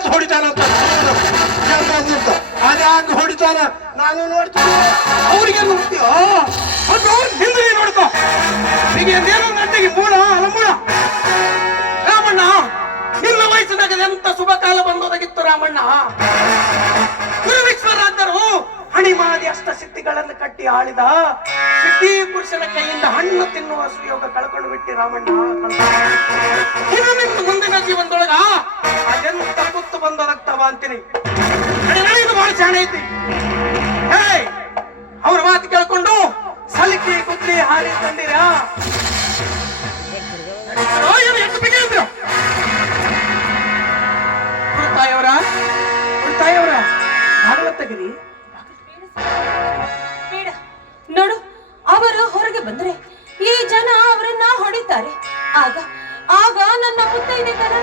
ನಿಂತು ಹೊಡಿತಾನಂತ. ಅಂತ ಅದ್ಯಾಕೆ ಹೊಡಿತಾನ. ನಾನು ನೋಡ್ತೀನಿ. ಅವ್ರಿಗೆ ನೋಡ್ತೀಯ? ಅದು ಹಿಂದೆ ಮೂಲ ಅಲಮೂಲ ರಾಮಣ್ಣ, ನಿನ್ನ ವಯಸ್ಸಿನಾಗ ಎಂತ ಶುಭ ಕಾಲ ಬಂದೋದಾಗಿತ್ತು ರಾಮಣ್ಣ? ಹಣಿ ಹಣಿಮಾದಿ ಅಷ್ಟ ಸಿದ್ಧಿಗಳನ್ನು ಕಟ್ಟಿ ಆಳಿದ ಸಿದ್ಧಿ ಪುರುಷನ ಕೈಯಿಂದ ಹಣ್ಣು ತಿನ್ನುವ ಸುಯೋಗ ಕಳ್ಕೊಂಡು ಬಿಟ್ಟಿ ರಾಮಣ್ಣ. ಮುಂದೆ ಅದೆಂತ ರಕ್ತವ ಅಂತೀನಿ. ಇದು ಬಹಳ ಶಾಣೆ ಐತಿ. ಹೇ ಅವ್ರ ಮಾತು ಕೇಳ್ಕೊಂಡು ಸಲಿಕೆ ಕುದ್ರಿ ಹಾಲಿ ತಂದಿರಾ? ಭಾಗವತಗಿರಿ. ಬೇಡ. ನೋಡು ಅವರು ಹೊರಗೆ ಬಂದ್ರೆ ಈ ಜನ ಅವರನ್ನ ಹೊಡಿತಾರೆ. ಆಗ ಆಗ ನನ್ನ ಮುತ್ತೈದೆ ಕರ